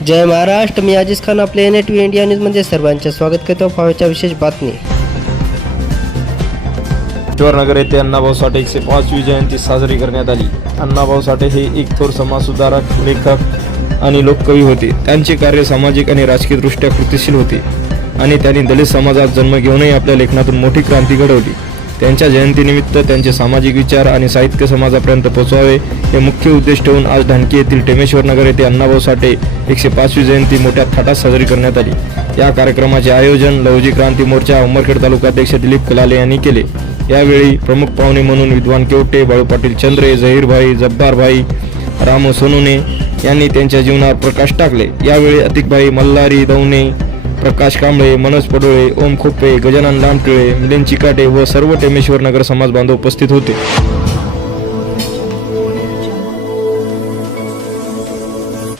जय महाराष्ट्र मी अजिज खान आपले N A T India न्यूजमध्ये सर्वांचे स्वागत करतो. पाहायच्या विशेष बातमी. नगर येथे अण्णाभाऊ साठे एकशे पाचवी जयंती साजरी करण्यात आली. अण्णाभाऊ साठे हे एक थोर समाजसुधारक लेखक आणि लोककवी होते. त्यांचे कार्य सामाजिक आणि राजकीय दृष्ट्या कृतिशील होते आणि त्यांनी दलित समाजात जन्म घेऊनही आपल्या लेखनातून मोठी क्रांती घडवली. त्यांच्या जयंतीनिमित्त त्यांचे सामाजिक विचार आणि साहित्य समाजापर्यंत पोहोचवावे हे मुख्य उद्दिष्ट होऊन आज ढानकी येथील टेमेश्वर नगर येथे अण्णाभाऊ साठे एकशे पाचवी जयंती मोठ्या थाटात साजरी करण्यात आली. या कार्यक्रमाचे आयोजन लवजी क्रांती मोर्चा उमरखेड तालुकाध्यक्ष दिलीप कलाले यांनी केले. यावेळी प्रमुख पाहुणे म्हणून विद्वान केवटे बाळू पाटील चंद्रे झहीरभाई जब्बारभाई रामू सोनुने यांनी त्यांच्या जीवनावर प्रकाश टाकले. यावेळी अतिकभाई मल्हारी दौने प्रकाश कांबळे मनोज पडोळे ओम खोपे गजानन लांबटिळे मिलिंद चिकाटे व सर्व टेमेश्वर नगर समाज बांधव उपस्थित होते.